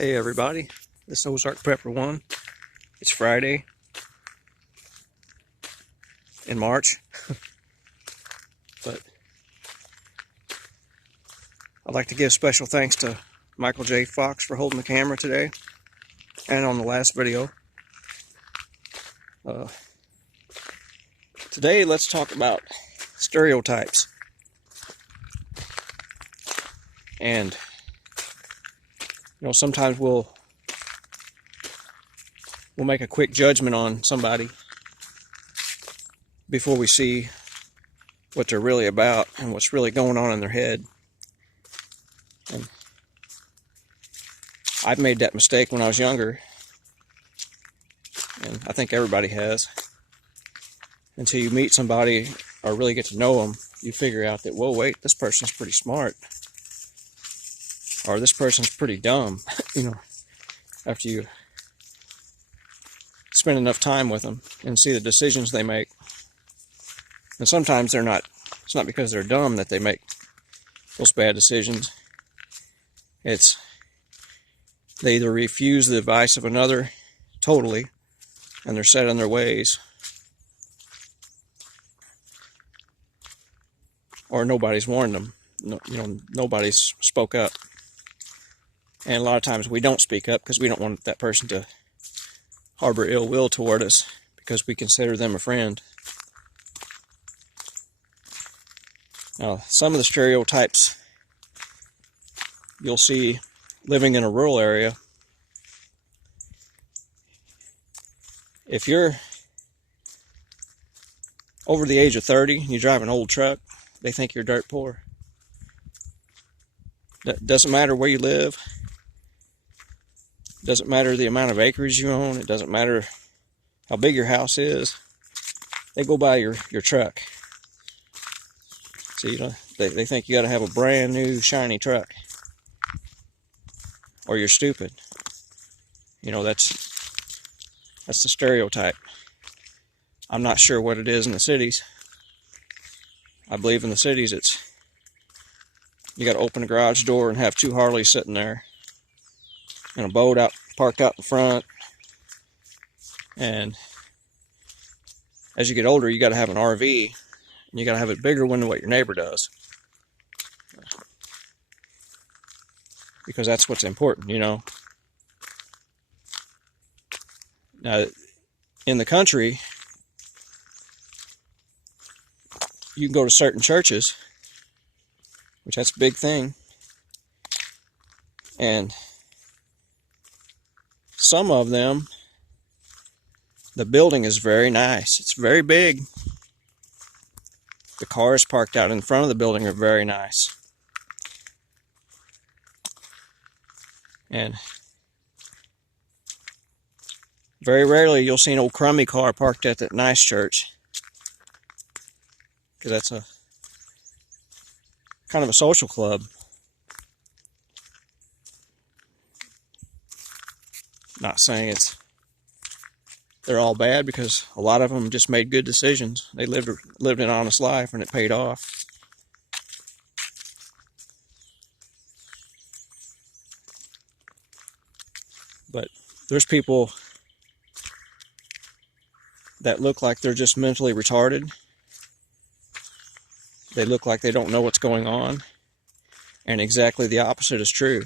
Hey everybody, this is Ozark Prepper 1. It's Friday in March, but I'd like to give special thanks to Michael J. Fox for holding the camera today and on the last video. Today let's talk about stereotypes. And sometimes we'll make a quick judgment on somebody before we see what they're really about and what's really going on in their head. And I've made that mistake when I was younger, and I think everybody has. Until you meet somebody or really get to know them, you figure out that, whoa, wait, this person's pretty smart, or this person's pretty dumb. After you spend enough time with them and see the decisions they make. And sometimes it's not because they're dumb that they make those bad decisions. It's they either refuse the advice of another totally, and they're set in their ways, or nobody's warned them. Nobody's spoke up. And a lot of times we don't speak up because we don't want that person to harbor ill will toward us because we consider them a friend. Now, some of the stereotypes you'll see living in a rural area. If you're over the age of 30 and you drive an old truck, they think you're dirt poor. That doesn't matter where you live. It doesn't matter the amount of acreage you own. It doesn't matter how big your house is. They go by your truck. So, they think you got to have a brand new shiny truck, or you're stupid. That's the stereotype. I'm not sure what it is in the cities. I believe in the cities you got to open a garage door and have two Harleys sitting there, and a boat parked out in front. And as you get older, you got to have an RV, and you got to have it bigger than what your neighbor does, because that's what's important. Now, in the country, you can go to certain churches, which that's a big thing, and some of them, the building is very nice. It's very big. The cars parked out in front of the building are very nice. And very rarely you'll see an old crummy car parked at that nice church, because that's a kind of a social club. Not saying they're all bad, because a lot of them just made good decisions. They lived an honest life, and it paid off. But there's people that look like they're just mentally retarded. They look like they don't know what's going on, and exactly the opposite is true.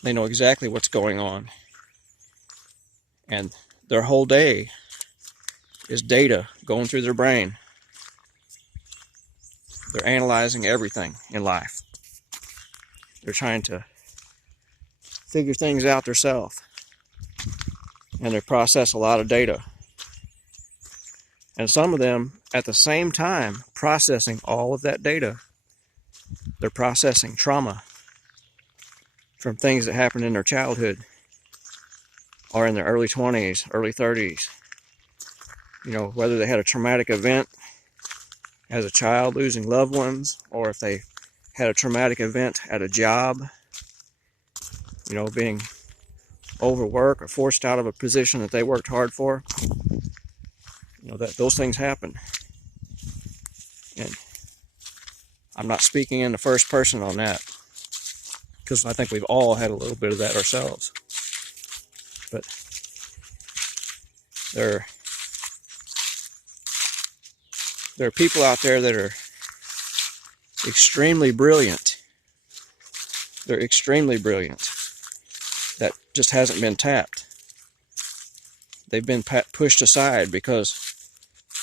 They know exactly what's going on, and their whole day is data going through their brain. They're analyzing everything in life. They're trying to figure things out themselves, and they process a lot of data. And some of them, at the same time processing all of that data, they're processing trauma from things that happened in their childhood, or in their early 20s, early 30s. Whether they had a traumatic event as a child, losing loved ones, or if they had a traumatic event at a job, being overworked or forced out of a position that they worked hard for. That those things happen. And I'm not speaking in the first person on that, because I think we've all had a little bit of that ourselves. But there are people out there that are extremely brilliant. They're extremely brilliant. That just hasn't been tapped. They've been pushed aside because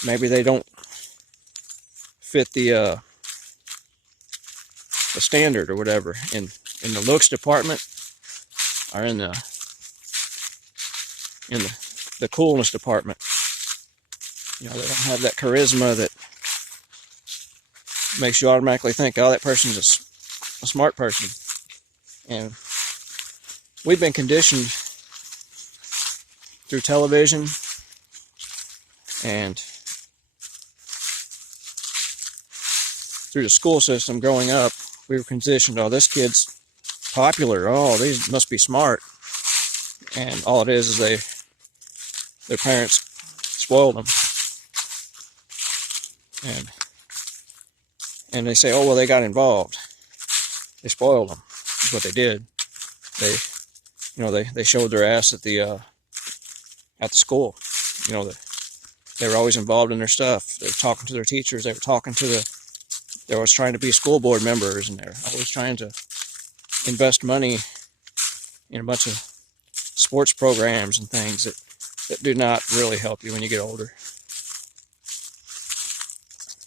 maybe they don't fit the standard or whatever in the looks department, or in the coolness department. You know, they don't have that charisma that makes you automatically think, oh, that person's a smart person. And we've been conditioned through television and through the school system growing up. We were conditioned, oh, this kid's popular, oh, these must be smart. And all it is their parents spoiled them. And they say, oh, well, they got involved. They spoiled them. That's what they did. They showed their ass at the school. You know, they were always involved in their stuff. They were talking to their teachers. They were always trying to be school board members, and they're always trying to invest money in a bunch of sports programs and things that do not really help you when you get older.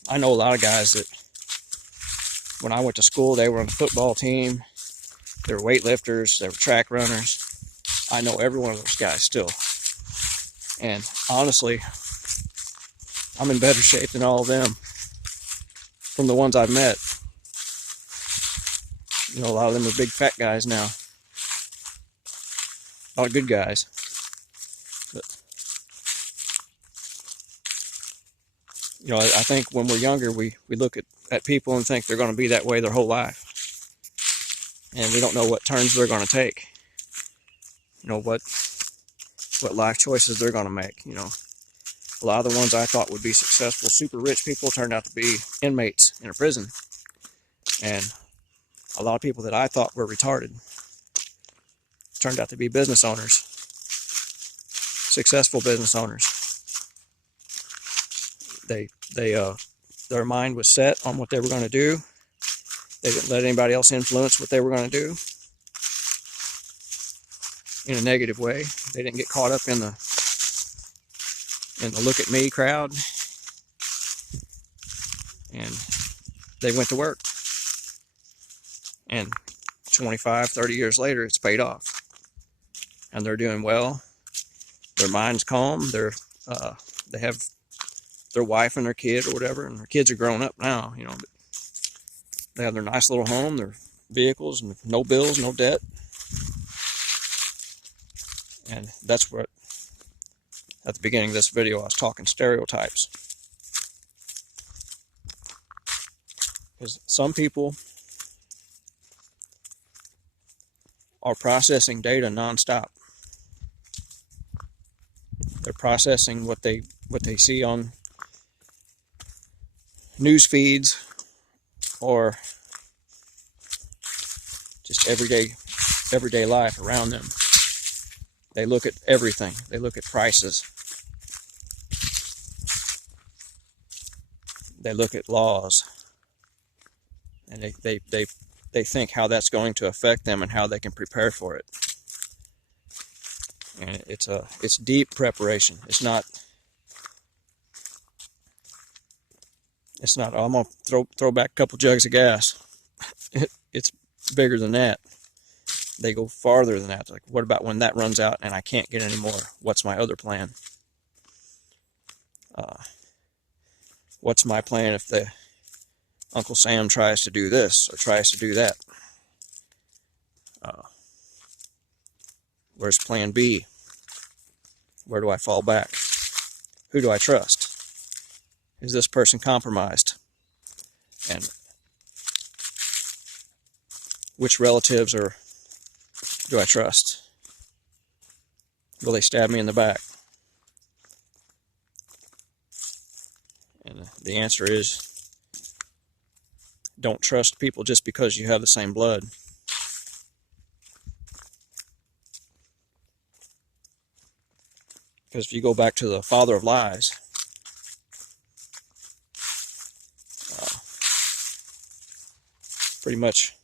I know a lot of guys that when I went to school, they were on the football team, they were weightlifters, they were track runners. I know every one of those guys still. And honestly, I'm in better shape than all of them from the ones I've met. You know, a lot of them are big fat guys now. A lot of good guys. But, you know, I think when we're younger, we look at people and think they're going to be that way their whole life. And we don't know what turns they're going to take. You know, what life choices they're going to make. You know, a lot of the ones I thought would be successful, super rich people turned out to be inmates in a prison. And a lot of people that I thought were retarded turned out to be business owners, successful business owners. Their mind was set on what they were going to do. They didn't let anybody else influence what they were going to do in a negative way. They didn't get caught up in the look at me crowd. And they went to work. And 25, 30 years later, it's paid off. And they're doing well. Their mind's calm. They have their wife and their kid or whatever, and their kids are grown up now, you know. But they have their nice little home, their vehicles, and no bills, no debt. And that's what, at the beginning of this video, I was talking stereotypes. Because some people are processing data nonstop. They're processing what they see on news feeds or just everyday life around them. They look at everything. They look at prices. They look at laws. And they think how that's going to affect them and how they can prepare for it. And it's deep preparation. It's not oh, I'm gonna throw back a couple jugs of gas. It's bigger than that. They go farther than that. Like, what about when that runs out and I can't get any more? What's my other plan? What's my plan if the Uncle Sam tries to do this or tries to do that? Where's plan B? Where do I fall back? Who do I trust? Is this person compromised? And which relatives do I trust? Will they stab me in the back? And the answer is, don't trust people just because you have the same blood. Because if you go back to the father of lies, pretty much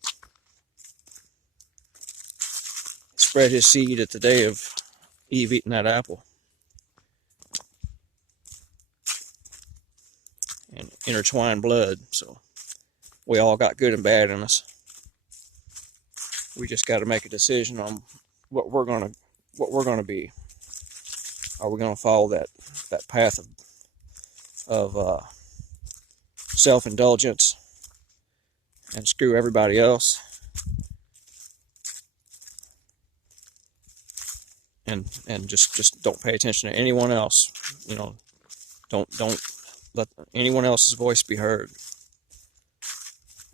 spread his seed at the day of Eve eating that apple and intertwined blood. So we all got good and bad in us. We just got to make a decision on what we're gonna be. Are we gonna follow that path of self-indulgence and screw everybody else, and just don't pay attention to anyone else? You know, don't let anyone else's voice be heard,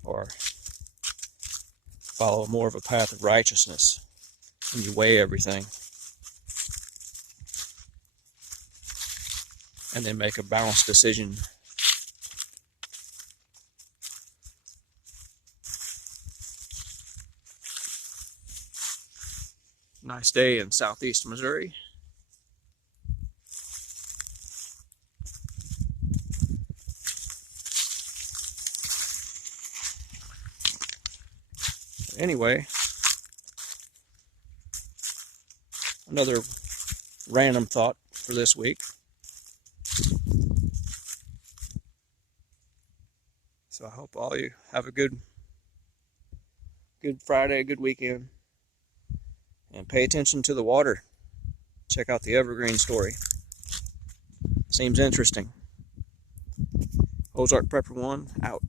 or follow more of a path of righteousness, and you weigh everything and then make a balanced decision. Nice day in southeast Missouri. Anyway, another random thought for this week. So I hope all you have a good Friday, good weekend, and pay attention to the water. Check out the evergreen story. Seems interesting. Ozark Prepper 1 out.